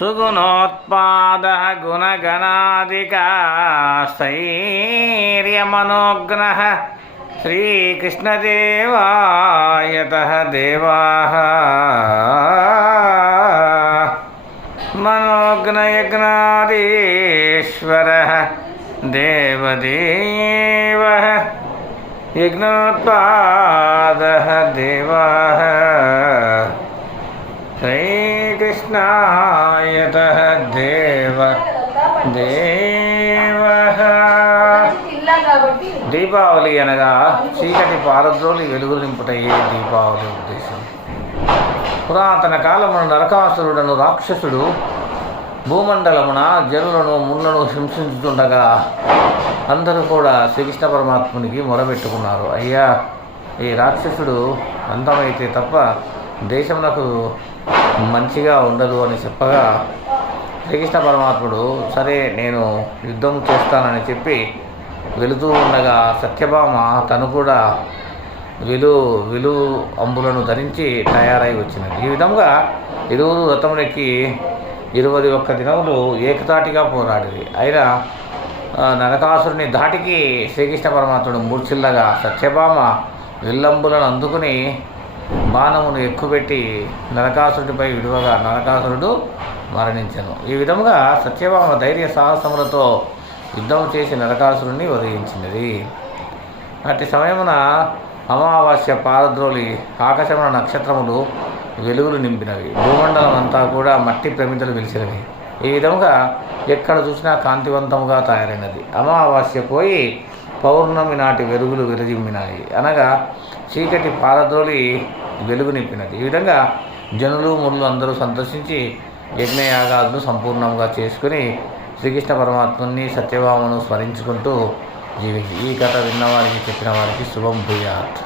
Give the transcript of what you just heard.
సుగుణోత్పాద గుణగణాదికా స్థైర్యమనోగ్న శ్రీకృష్ణదేవాయతః దేవాః మనోజ్ఞయజ్ఞాధీశ్వరః దేవదేవః యజ్ఞోత్పాదః దేవాః శ్రీకృష్ణాయతః దేవదేవః. దీపావళి అనగా చీకటి పారద్రోలి వెలుగులు నింపుటయే దీపావళి ఉద్దేశం. పురాతన కాలమున నరకాసురుడను రాక్షసుడు భూమండలమున జనులను ముళ్ళను హింసించుతుండగా అందరూ కూడా శ్రీకృష్ణ పరమాత్మునికి మొరబెట్టుకున్నారు. అయ్యా, ఈ రాక్షసుడు అంతమైతే తప్ప దేశమునకు మంచిగా ఉండదు అని చెప్పగా శ్రీకృష్ణ పరమాత్ముడు సరే నేను యుద్ధం చేస్తానని చెప్పి వెళుతూ ఉండగా సత్యభామ తను కూడా విలు అంబులను ధరించి తయారై వచ్చినది. ఈ విధంగా ఇరువురు రథములెక్కి 21 దినములు ఏకతాటిగా పోరాడిది. అయినా నరకాసురుని ధాటికి శ్రీకృష్ణ పరమాత్ముడు మూర్ఛిల్లగా సత్యభామ విల్లంబులను అందుకుని బాణమును ఎక్కుపెట్టి నరకాసురుడిపై విడువగా నరకాసురుడు మరణించెను. ఈ విధంగా సత్యభామ ధైర్య సాహసములతో యుద్ధం చేసి నరకాసురుణ్ణి వధించినది. అట్టి సమయమున అమావాస్య పారద్రోలి ఆకాశమున నక్షత్రములు వెలుగులు నింపినవి. భూమండలం అంతా కూడా మట్టి ప్రమిదలు వెలిసినవి. ఈ విధంగా ఎక్కడ చూసినా కాంతివంతముగా తయారైనది. అమావాస్య పోయి పౌర్ణమి నాటి వెలుగులు వెలుజిమ్మినాయి. అనగా చీకటి పారద్రోలి వెలుగు నింపినది. ఈ విధంగా జనులు ముళ్ళు అందరూ సంతోషించి యజ్ఞయాగాదులు సంపూర్ణంగా చేసుకుని శ్రీకృష్ణ పరమాత్ముని సత్యభామను స్మరించుకుంటూ జీవించి ఈ కథ విన్నవారికి చెప్పిన వారికి శుభం భూయాత్.